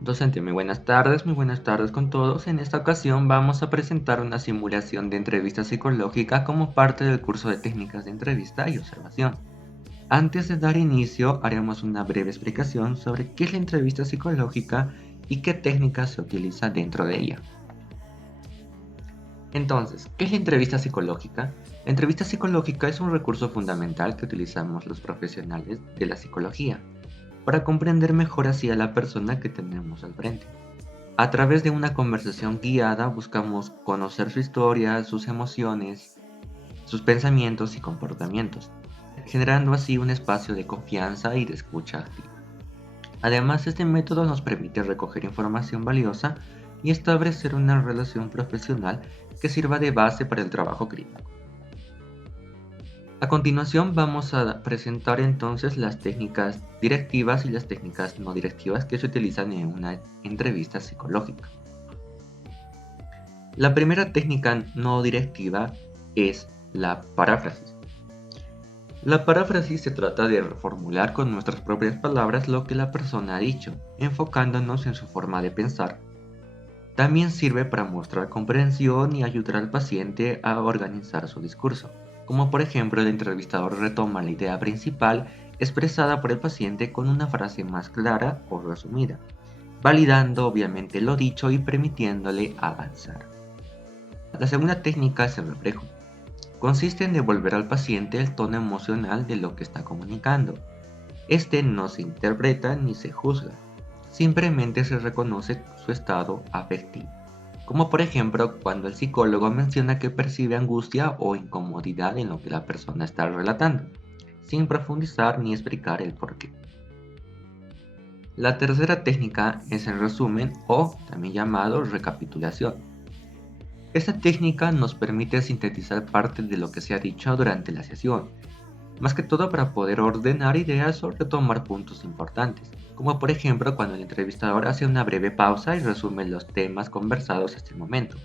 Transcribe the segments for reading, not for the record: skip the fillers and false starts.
Docente, muy buenas tardes con todos. En esta ocasión vamos a presentar una simulación de entrevista psicológica como parte del curso de técnicas de entrevista y observación. Antes de dar inicio, haremos una breve explicación sobre qué es la entrevista psicológica y qué técnicas se utiliza dentro de ella. Entonces, ¿qué es la entrevista psicológica? La entrevista psicológica es un recurso fundamental que utilizamos los profesionales de la psicología para comprender mejor así a la persona que tenemos al frente. A través de una conversación guiada buscamos conocer su historia, sus emociones, sus pensamientos y comportamientos, generando así un espacio de confianza y de escucha activa. Además, este método nos permite recoger información valiosa y establecer una relación profesional que sirva de base para el trabajo clínico. A continuación vamos a presentar entonces las técnicas directivas y las técnicas no directivas que se utilizan en una entrevista psicológica. La primera técnica no directiva es la paráfrasis. La paráfrasis se trata de reformular con nuestras propias palabras lo que la persona ha dicho, enfocándonos en su forma de pensar. También sirve para mostrar comprensión y ayudar al paciente a organizar su discurso, como por ejemplo el entrevistador retoma la idea principal expresada por el paciente con una frase más clara o resumida, validando obviamente lo dicho y permitiéndole avanzar. La segunda técnica es el reflejo. Consiste en devolver al paciente el tono emocional de lo que está comunicando. Este no se interpreta ni se juzga, simplemente se reconoce su estado afectivo. Como por ejemplo cuando el psicólogo menciona que percibe angustia o incomodidad en lo que la persona está relatando, sin profundizar ni explicar el porqué. La tercera técnica es el resumen o también llamado recapitulación. Esta técnica nos permite sintetizar parte de lo que se ha dicho durante la sesión, más que todo para poder ordenar ideas o retomar puntos importantes, como por ejemplo cuando el entrevistador hace una breve pausa y resume los temas conversados hasta el momento.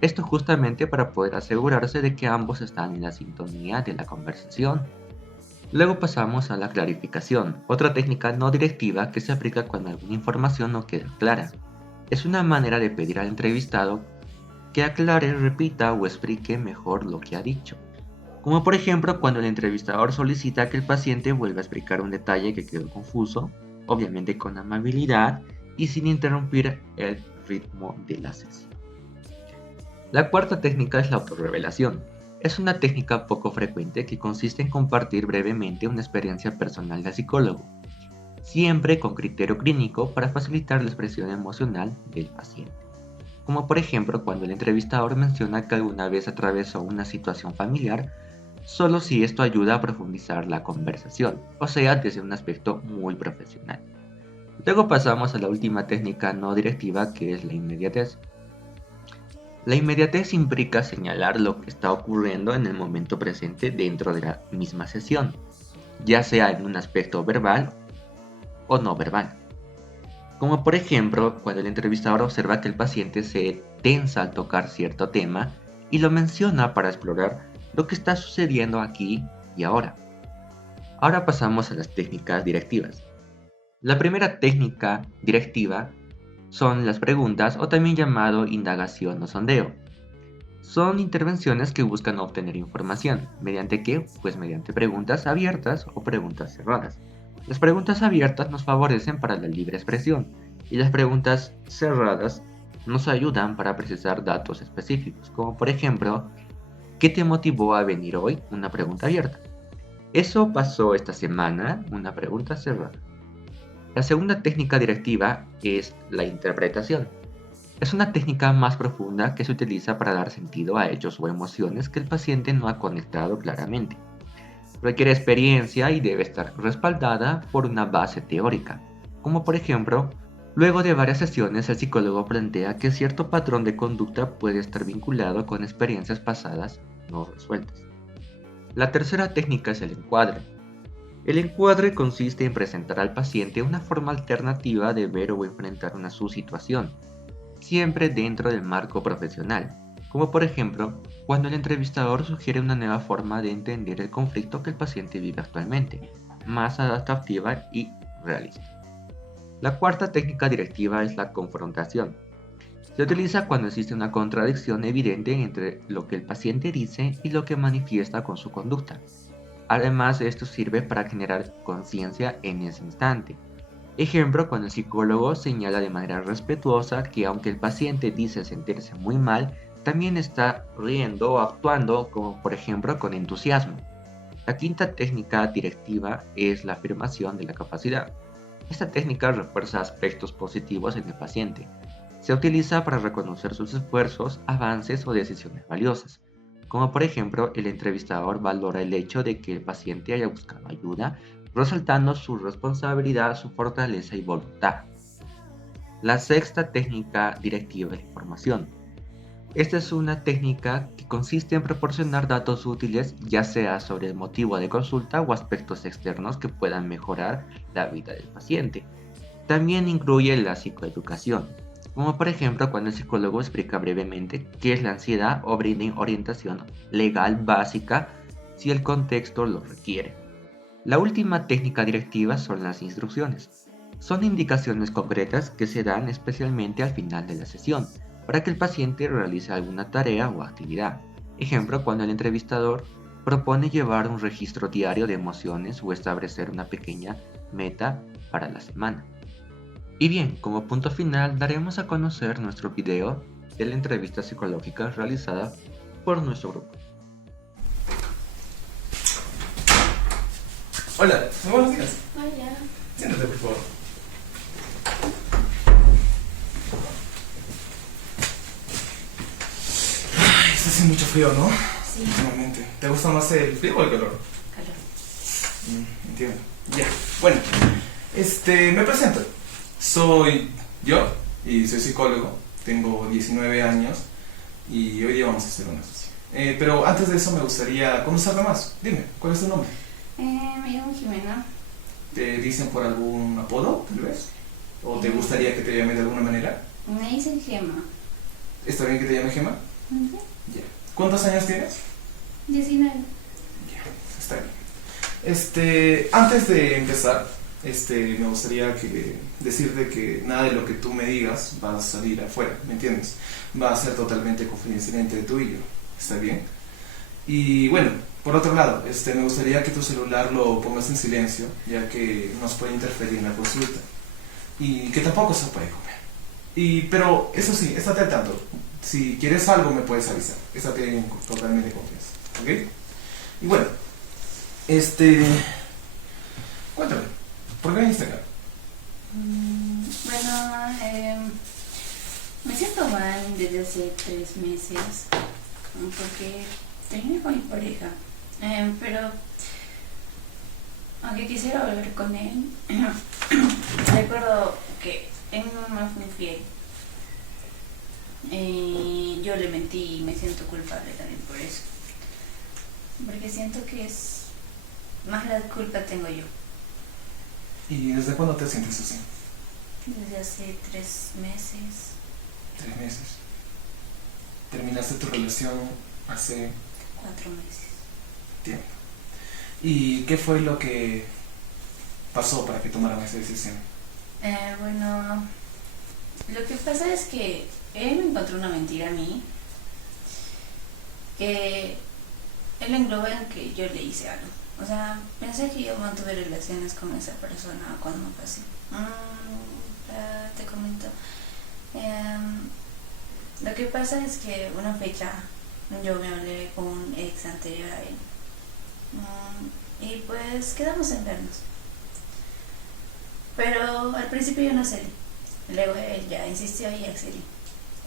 Esto justamente para poder asegurarse de que ambos están en la sintonía de la conversación. Luego pasamos a la clarificación, otra técnica no directiva que se aplica cuando alguna información no queda clara. Es una manera de pedir al entrevistado que aclare, repita o explique mejor lo que ha dicho. Como por ejemplo cuando el entrevistador solicita que el paciente vuelva a explicar un detalle que quedó confuso, obviamente con amabilidad y sin interrumpir el ritmo de la sesión. La cuarta técnica es la autorrevelación. Es una técnica poco frecuente que consiste en compartir brevemente una experiencia personal del psicólogo, siempre con criterio clínico para facilitar la expresión emocional del paciente. Como por ejemplo cuando el entrevistador menciona que alguna vez atravesó una situación familiar, solo si esto ayuda a profundizar la conversación, o sea, desde un aspecto muy profesional. Luego pasamos a la última técnica no directiva que es la inmediatez. La inmediatez implica señalar lo que está ocurriendo en el momento presente dentro de la misma sesión, ya sea en un aspecto verbal o no verbal. Como por ejemplo, cuando el entrevistador observa que el paciente se tensa al tocar cierto tema y lo menciona para explorar lo que está sucediendo aquí y ahora. Ahora pasamos a las técnicas directivas. La primera técnica directiva son las preguntas o también llamado indagación o sondeo. Son intervenciones que buscan obtener información. ¿Mediante qué? Pues mediante preguntas abiertas o preguntas cerradas. Las preguntas abiertas nos favorecen para la libre expresión y las preguntas cerradas nos ayudan para precisar datos específicos, como por ejemplo, ¿qué te motivó a venir hoy? Una pregunta abierta. ¿Eso pasó esta semana? Una pregunta cerrada. La segunda técnica directiva es la interpretación. Es una técnica más profunda que se utiliza para dar sentido a hechos o emociones que el paciente no ha conectado claramente. Requiere experiencia y debe estar respaldada por una base teórica, como por ejemplo, luego de varias sesiones el psicólogo plantea que cierto patrón de conducta puede estar vinculado con experiencias pasadas no resueltas. La tercera técnica es el encuadre. El encuadre consiste en presentar al paciente una forma alternativa de ver o enfrentar su situación, siempre dentro del marco profesional, como por ejemplo cuando el entrevistador sugiere una nueva forma de entender el conflicto que el paciente vive actualmente, más adaptativa y realista. La cuarta técnica directiva es la confrontación. Se utiliza cuando existe una contradicción evidente entre lo que el paciente dice y lo que manifiesta con su conducta. Además, esto sirve para generar conciencia en ese instante. Ejemplo, cuando el psicólogo señala de manera respetuosa que aunque el paciente dice sentirse muy mal, también está riendo o actuando, como por ejemplo con entusiasmo. La quinta técnica directiva es la afirmación de la capacidad. Esta técnica refuerza aspectos positivos en el paciente. Se utiliza para reconocer sus esfuerzos, avances o decisiones valiosas, como por ejemplo el entrevistador valora el hecho de que el paciente haya buscado ayuda, resaltando su responsabilidad, su fortaleza y voluntad. La sexta técnica directiva es la información. Esta es una técnica que consiste en proporcionar datos útiles, ya sea sobre el motivo de consulta o aspectos externos que puedan mejorar la vida del paciente. También incluye la psicoeducación, como por ejemplo cuando el psicólogo explica brevemente qué es la ansiedad o brinda orientación legal básica si el contexto lo requiere. La última técnica directiva son las instrucciones. Son indicaciones concretas que se dan especialmente al final de la sesión, para que el paciente realice alguna tarea o actividad. Ejemplo, cuando el entrevistador propone llevar un registro diario de emociones o establecer una pequeña meta para la semana. Y bien, como punto final daremos a conocer nuestro video de la entrevista psicológica realizada por nuestro grupo. Hola, muy buenos días. Hola. Siéntate, por favor. Ay, está haciendo mucho frío, ¿no? Sí. Últimamente. ¿Te gusta más el frío o el calor? Calor. Entiendo. Ya. Bueno, me presento. Soy yo y soy psicólogo. Tengo 19 años y hoy día vamos a hacer una sesión. Pero antes de eso me gustaría conocerte más. Dime, ¿cuál es tu nombre? Me llamo Jimena. ¿Te dicen por algún apodo, tal vez? ¿O te gustaría que te llame de alguna manera? Me dicen Gema. ¿Está bien que te llame Gema? Ya. ¿Cuántos años tienes? 19. Ya, está bien. Antes de empezar, me gustaría decirte que nada de lo que tú me digas va a salir afuera, ¿me entiendes? Va a ser totalmente confidencial entre tú y yo, ¿está bien? Y bueno, por otro lado, me gustaría que tu celular lo pongas en silencio, ya que nos puede interferir en la consulta. Y que tampoco se puede comer. Pero eso sí, estate al tanto. Si quieres algo me puedes avisar. Estate totalmente confianza, ¿ok? Y bueno, cuéntame, ¿por qué viniste acá? Bueno, me siento mal desde hace 3 meses porque terminé con mi pareja. Pero aunque quisiera volver con él, recuerdo que él no me fue infiel. Yo le mentí y me siento culpable también por eso. Porque siento que es más la culpa tengo yo. ¿Y desde cuándo te sientes así? Desde hace 3 meses. 3 meses. ¿Terminaste tu relación hace 4 meses. tiempo? ¿Y qué fue lo que pasó para que tomaran esa decisión? Bueno, lo que pasa es que él me encontró una mentira a mí, que él engloba en que yo le hice algo. O sea, pensé que yo mantuve relaciones con esa persona cuando no fue así. Te comento. Lo que pasa es que una fecha yo me hablé con un ex anterior a él. Y pues quedamos en vernos. Pero al principio yo no cedí. Luego él ya insistió y accedí.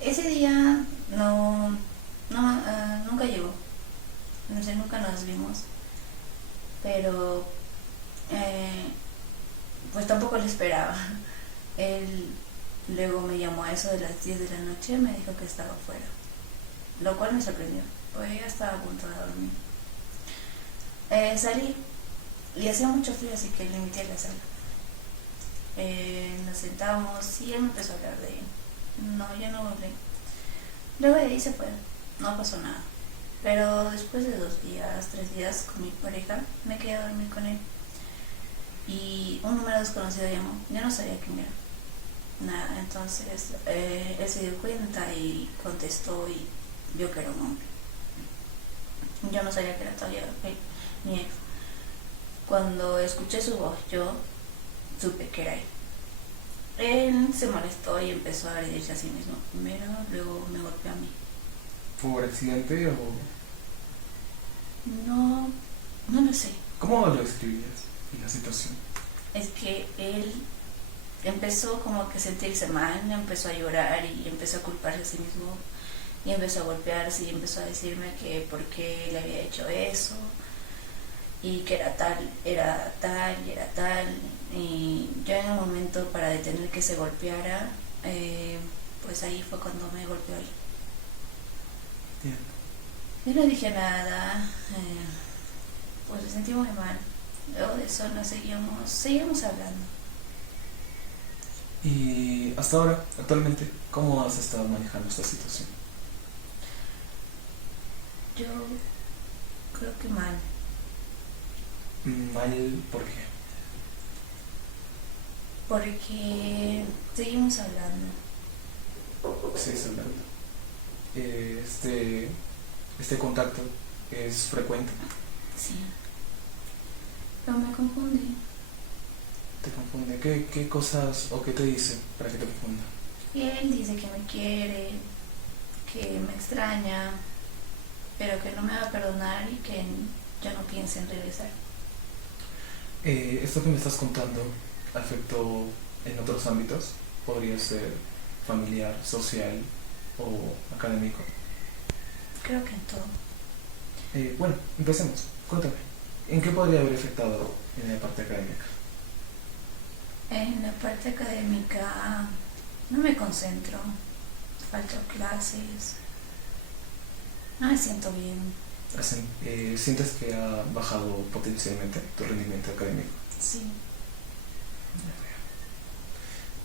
Ese día nunca llegó. No sé, nunca nos vimos. Pero pues tampoco lo esperaba. Él luego me llamó a eso de las 10 de la noche y me dijo que estaba fuera. Lo cual me sorprendió, porque ella estaba a punto de dormir. Salí y hacía mucho frío, así que le invité a la sala. Nos sentamos y él me empezó a hablar de él. No, yo no hablé. Luego de ahí se fue, no pasó nada. Pero después de 2 días, 3 días con mi pareja, me quedé a dormir con él. Y un número desconocido llamó. Yo no sabía quién era. Nada, entonces él se dio cuenta y contestó y vio que era un hombre. Yo no sabía que era todavía mi ex. Cuando escuché su voz, yo supe que era él. Él se molestó y empezó a agredirse a sí mismo primero, luego me golpeó a mí. ¿Por accidente o...? No lo sé. ¿Cómo lo describirías la situación? Es que él empezó como que a sentirse mal, empezó a llorar y empezó a culparse a sí mismo y empezó a golpearse y empezó a decirme que por qué le había hecho eso y que era tal y era tal, y yo en el momento para detener que se golpeara, pues ahí fue cuando me golpeó él. Bien. Yo no dije nada, pues me sentí muy mal. Luego de eso nos seguíamos hablando. Y hasta ahora, actualmente, ¿cómo has estado manejando esta situación? Yo creo que mal. Mal, ¿por qué? Porque seguimos hablando. Sigues hablando. Este contacto es frecuente. Sí. Pero me confundí. Te confunde. ¿Qué cosas o qué te dice para que te confunda? Y él dice que me quiere, que me extraña, pero que no me va a perdonar y que ya no piensa en regresar. Esto que me estás contando afectó en otros ámbitos. Podría ser familiar, social o académico. Creo que en todo. Bueno, empecemos. Cuéntame. ¿En qué podría haber afectado en la parte académica? En la parte académica no me concentro, falto clases, no me siento bien. ¿Sientes que ha bajado potencialmente tu rendimiento académico? Sí.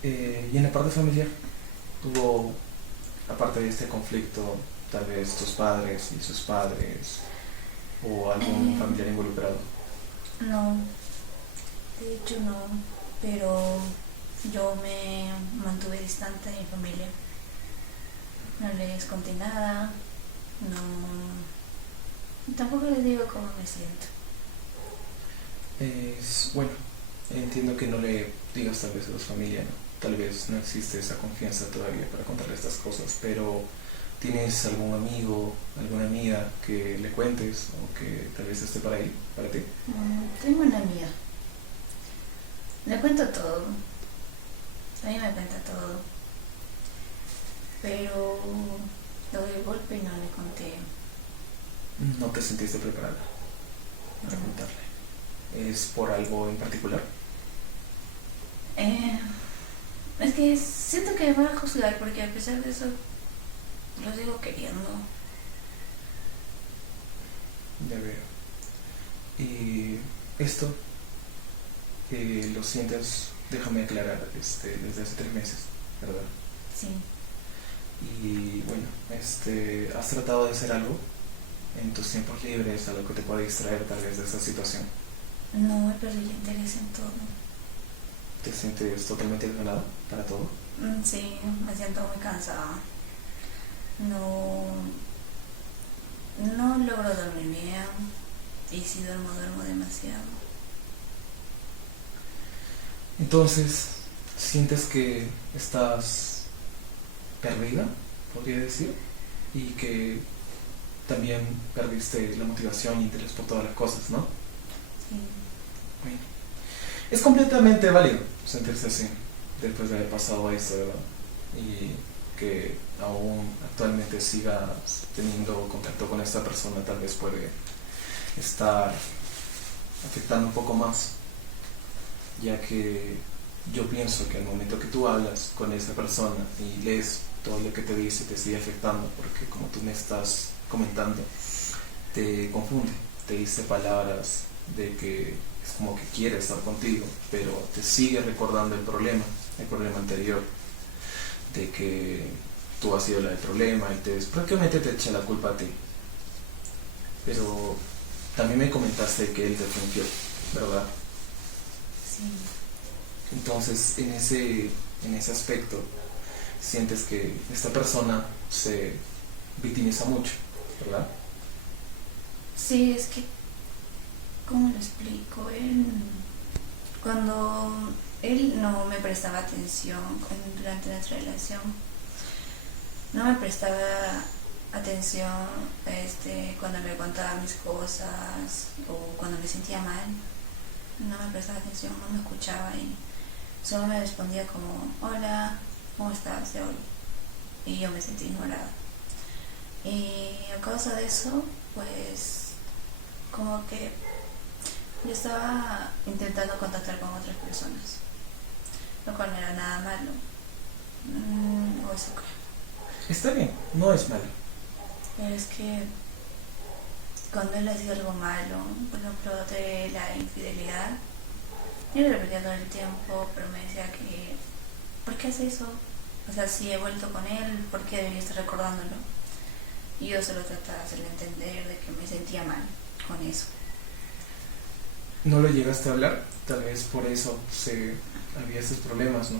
Y en la parte familiar, ¿hubo, aparte de este conflicto, tal vez tus padres y sus padres o algún familiar involucrado? No, de hecho no, pero yo me mantuve distante de mi familia. No les conté nada, tampoco les digo cómo me siento. Bueno, entiendo que no le digas tal vez a tu familia, ¿no? Tal vez no existe esa confianza todavía para contarle estas cosas, pero ¿tienes algún amigo, alguna amiga que le cuentes o que tal vez esté para ti? Tengo una amiga. Le cuento todo. A mí me cuenta todo. Pero lo del golpe no le conté. ¿No te sentiste preparada para contarle? ¿Es por algo en particular? Es que siento que me van a juzgar porque a pesar de eso lo sigo queriendo. Ya veo. Y esto lo sientes, déjame aclarar, desde hace 3 meses, ¿verdad? Sí. Y bueno, ¿has tratado de hacer algo en tus tiempos libres, algo que te pueda distraer tal vez de esta situación? No, pero el interés en todo. ¿Te sientes totalmente desvelada para todo? Sí, me siento muy cansada. No logro dormir bien. Y si duermo demasiado. Entonces, ¿sientes que estás perdida, podría decir? Y que también perdiste la motivación y interés por todas las cosas, ¿no? Sí. Bueno. Es completamente válido sentirse así después de haber pasado esto, ¿verdad? Y que aún actualmente sigas teniendo contacto con esta persona tal vez puede estar afectando un poco más, ya que yo pienso que al momento que tú hablas con esa persona y lees todo lo que te dice te sigue afectando, porque como tú me estás comentando, te confunde, te dice palabras de que es como que quiere estar contigo, pero te sigue recordando el problema anterior, de que tú has sido la del problema y prácticamente te echa la culpa a ti. Pero también me comentaste que él te fue infiel, ¿verdad? Sí. Entonces, en ese en ese aspecto sientes que esta persona se victimiza mucho, ¿verdad? Sí, es que, ¿cómo lo explico? Cuando él no me prestaba atención durante nuestra relación, no me prestaba atención cuando le contaba mis cosas o cuando me sentía mal, no me prestaba atención, no me escuchaba y solo me respondía como, hola, ¿cómo estás? Y yo me sentí ignorada. Y a causa de eso, pues, como que yo estaba intentando contactar con otras personas, lo cual no era nada malo, o eso creo. Está bien, no es malo. Pero es que cuando él hacía algo malo, por ejemplo, de la infidelidad, yo le repetía todo el tiempo, pero me decía que, ¿por qué hace eso? O sea, si he vuelto con él, ¿por qué debería estar recordándolo? Y yo solo trataba de hacerle entender de que me sentía mal con eso. ¿No lo llegaste a hablar? Tal vez por eso había estos problemas, ¿no?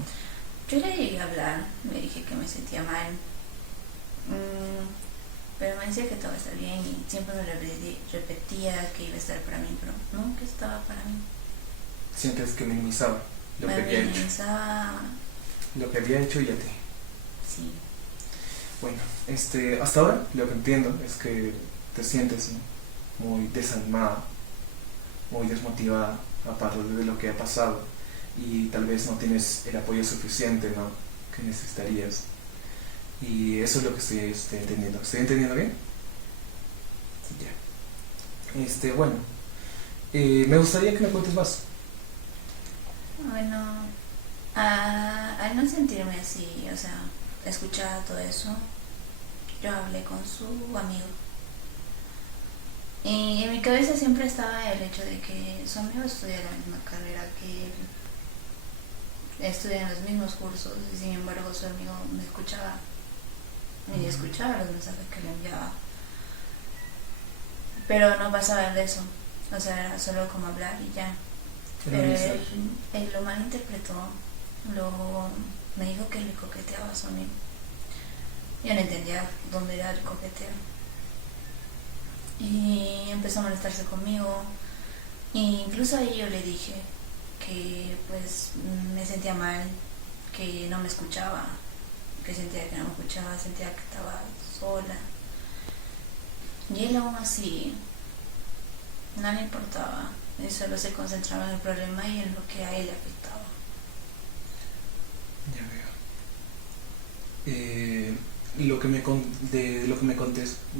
Yo le llegué a hablar, me dije que me sentía mal, pero me decía que todo está bien y siempre me repetía que iba a estar para mí, pero no, que estaba para mí. Sientes que minimizaba lo que Me había hecho. minimizaba, Lo que había hecho y a ti. sí. Bueno, hasta ahora lo que entiendo es que te sientes, ¿no?, muy desanimada, muy desmotivada a partir de lo que ha pasado y tal vez no tienes el apoyo suficiente, ¿no?, que necesitarías. Y eso es lo que estoy entendiendo. ¿Estoy entendiendo bien? Ya. Bueno, me gustaría que me cuentes más. Bueno, al no sentirme así, o sea, escuchaba todo eso, yo hablé con su amigo. Y en mi cabeza siempre estaba el hecho de que su amigo estudia la misma carrera que él, estudia en los mismos cursos y sin embargo su amigo me escuchaba y escuchaba los mensajes que le enviaba. Pero no pasaba de eso, o sea, era solo como hablar y ya. Pero él lo malinterpretó, me dijo que le coqueteaba a su amigo. Yo no entendía dónde era el coqueteo. Y empezó a molestarse conmigo. E incluso ahí yo le dije que pues me sentía mal, que no me escuchaba, que sentía que no me escuchaba, sentía que estaba sola. Y él aún así no le importaba. Él solo se concentraba en el problema y en lo que a él le afectaba. Ya veo. Lo que me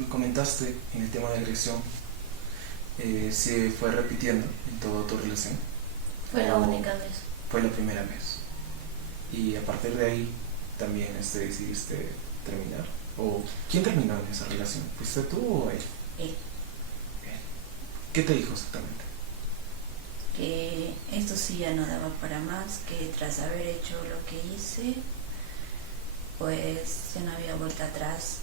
comentaste en el tema de agresión, ¿se fue repitiendo en toda tu relación? Fue la única vez. Fue la primera vez. Y a partir de ahí también decidiste terminar. ¿O quién terminó en esa relación? ¿Fuiste tú o él? Él. ¿Qué te dijo exactamente? Que esto sí ya no daba para más, que tras haber hecho lo que hice, pues ya no había vuelta atrás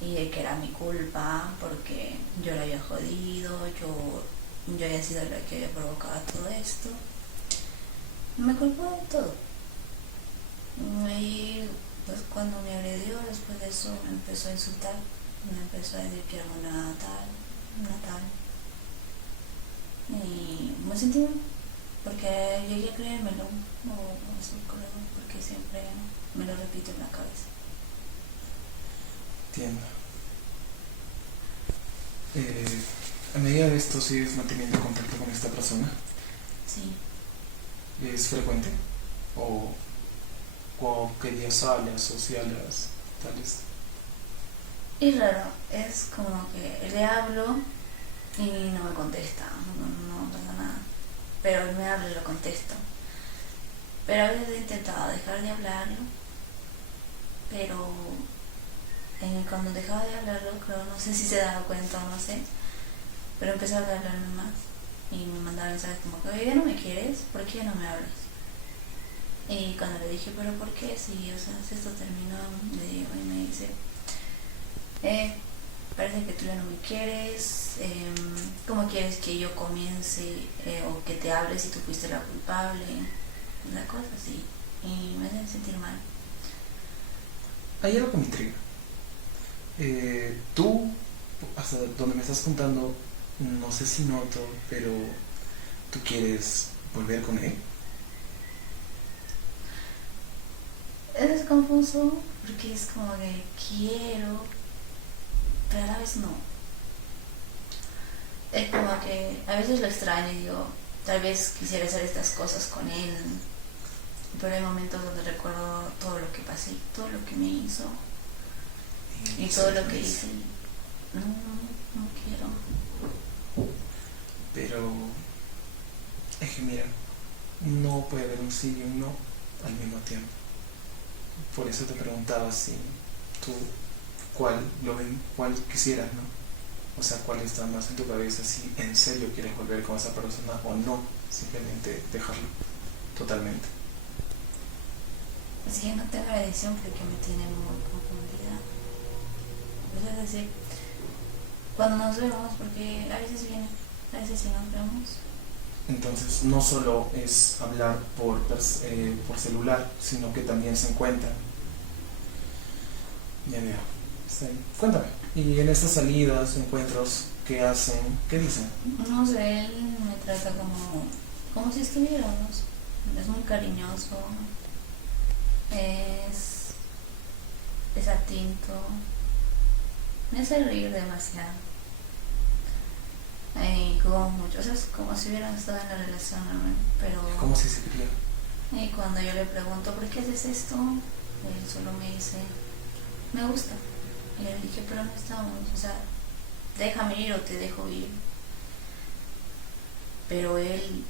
y de que era mi culpa porque yo la había jodido, yo había sido la que había provocado todo esto. Me culpó de todo. Y pues cuando me agredió, después de eso me empezó a insultar, me empezó a decir que era una tal. Y me sentí mal, porque llegué a creérmelo, o eso creo, porque siempre me lo repito en la cabeza. Entiendo. A medida de esto, ¿sigues manteniendo contacto con esta persona? Sí. ¿Es frecuente? ¿O qué días sales, sociales, tales? Y raro, es como que le hablo y no me contesta, no pasa nada. Pero él me habla y lo contesto. Pero a veces he intentado dejar de hablarlo, pero cuando dejaba de hablarlo, creo, no sé si se daba cuenta o no sé, pero empezaba a hablarme más y me mandaba mensajes como que, oye, ¿ya no me quieres? ¿Por qué ya no me hablas? Y cuando le dije, ¿pero por qué? Si, o sea, si esto terminó, le digo, y me dice, parece que tú ya no me quieres, ¿cómo quieres que yo comience o que te hable si tú fuiste la culpable? Una cosa así. y me hacen sentir mal. Hay algo que me intriga. Tú, hasta donde me estás contando, no sé si noto, pero tú quieres volver con él. Es confuso porque es como que quiero, pero a la vez no. Es como que a veces lo extraño y digo, tal vez quisiera hacer estas cosas con él, pero hay momentos donde recuerdo todo lo que pasé, todo lo que me hizo y todo lo que hice. No quiero. Pero es que mira, no puede haber un sí y un no al mismo tiempo. Por eso te preguntaba si tú cuál quisieras, ¿no? O sea, cuál está más en tu cabeza, si en serio quieres volver con esa persona o no, simplemente dejarlo totalmente. Así que no tengo la decisión porque me tiene muy confundida. Pues es decir, cuando nos vemos, porque a veces viene, a veces sí nos vemos. Entonces no solo es hablar por celular, sino que también se encuentran. Ya veo. Está bien. Cuéntame. Y en estas salidas, encuentros, ¿qué hacen? ¿Qué dicen? No sé, él me trata como si estuviéramos. Es muy cariñoso, es atento, me hace reír demasiado. Y como mucho, o sea, es como si hubieran estado en la relación, ¿no? Pero ¿Cómo si se quería? y cuando yo le pregunto ¿por qué haces esto? Él solo me dice me gusta. Y le dije, pero no estamos, o sea, déjame ir o te dejo ir. Pero él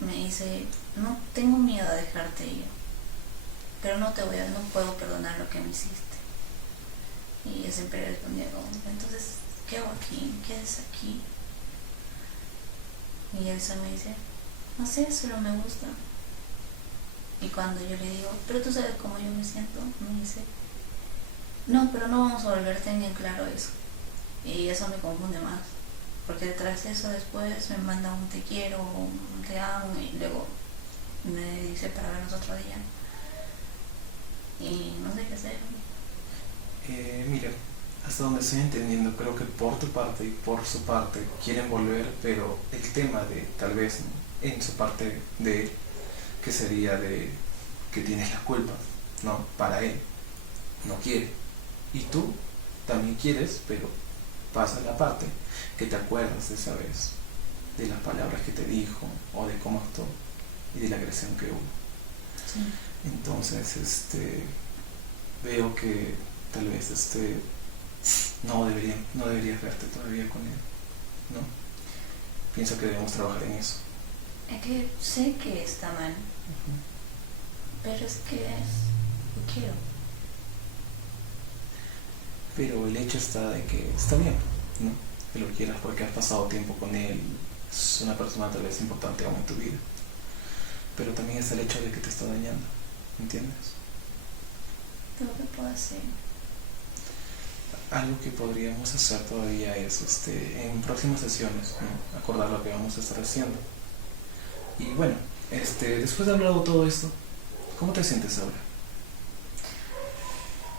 me dice, no tengo miedo a dejarte ir, pero no puedo perdonar lo que me hiciste. Y yo siempre respondía, entonces, ¿qué hago aquí? ¿Qué haces aquí? Y él se me dice, no sé, solo me gusta. Y cuando yo le digo, pero tú sabes cómo yo me siento, me dice, no, pero no vamos a volver tan bien claro eso. Y eso me confunde más, porque detrás de eso después me manda un te quiero, un te amo, y luego me dice para vernos otro día. Y no sé qué hacer. Mira, hasta donde estoy entendiendo, creo que por tu parte y por su parte quieren volver, pero el tema de, tal vez, ¿no?, en su parte de él, que sería de que tienes la culpa, ¿no? Para él, no quiere. Y tú también quieres, pero pasa la parte que te acuerdas de esa vez, de las palabras que te dijo, o de cómo actuó, y de la agresión que hubo. Sí. Entonces, veo que tal vez no deberías verte todavía con él, ¿no? Pienso que debemos trabajar en eso. Es que sé que está mal, pero es que lo quiero. Pero el hecho está de que está bien, ¿no?, que lo quieras porque has pasado tiempo con él, es una persona tal vez importante aún en tu vida. Pero también está el hecho de que te está dañando, ¿entiendes? ¿Qué puedo hacer? Algo que podríamos hacer todavía es en próximas sesiones, ¿no?, acordar lo que vamos a estar haciendo. Y bueno, después de hablado todo esto, ¿cómo te sientes ahora?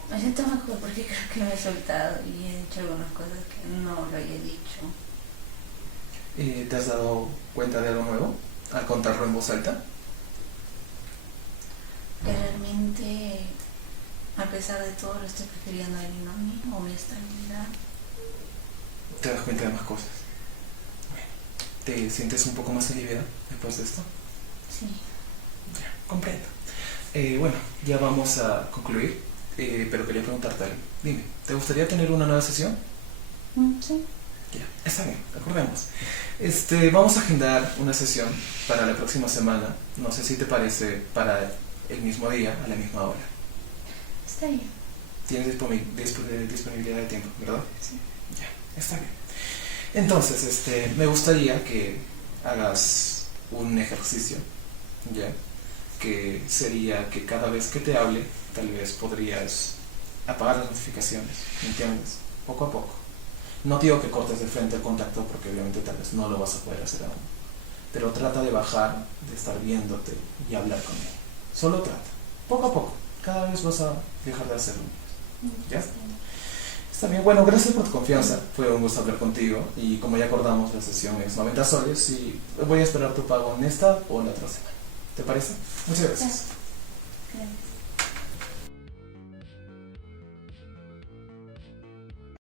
Me siento mejor porque creo que me he soltado y he dicho algunas cosas que no lo había dicho. ¿Te has dado cuenta de algo nuevo al contarlo en voz alta? Que realmente, a pesar de todo, lo estoy prefiriendo a él y no a mí, o mi estabilidad. ¿Te das cuenta de más cosas? Bueno, ¿te sientes un poco más aliviada después de esto? Sí. Ya, comprendo. Bueno, ya vamos a concluir, pero quería preguntarte algo. Dime, ¿te gustaría tener una nueva sesión? Sí. Ya, está bien, recordemos. Vamos a agendar una sesión para la próxima semana. No sé si te parece para el mismo día, a la misma hora. Está bien. Tienes disponibilidad de tiempo, ¿verdad? Sí. Ya, está bien. Entonces, me gustaría que hagas un ejercicio, ¿ya? Que sería que cada vez que te hable, tal vez podrías apagar las notificaciones, ¿me entiendes? Poco a poco. No digo que cortes de frente el contacto porque obviamente tal vez no lo vas a poder hacer aún. Pero trata de bajar, de estar viéndote y hablar con él. Solo trata. poco a poco, cada vez vas a dejar de hacerlo. ¿Ya? Está bien, bueno, gracias por tu confianza. Fue un gusto hablar contigo. Y como ya acordamos, la sesión es 90 soles y voy a esperar tu pago en esta o en la otra semana. ¿Te parece? Muchas gracias. Gracias.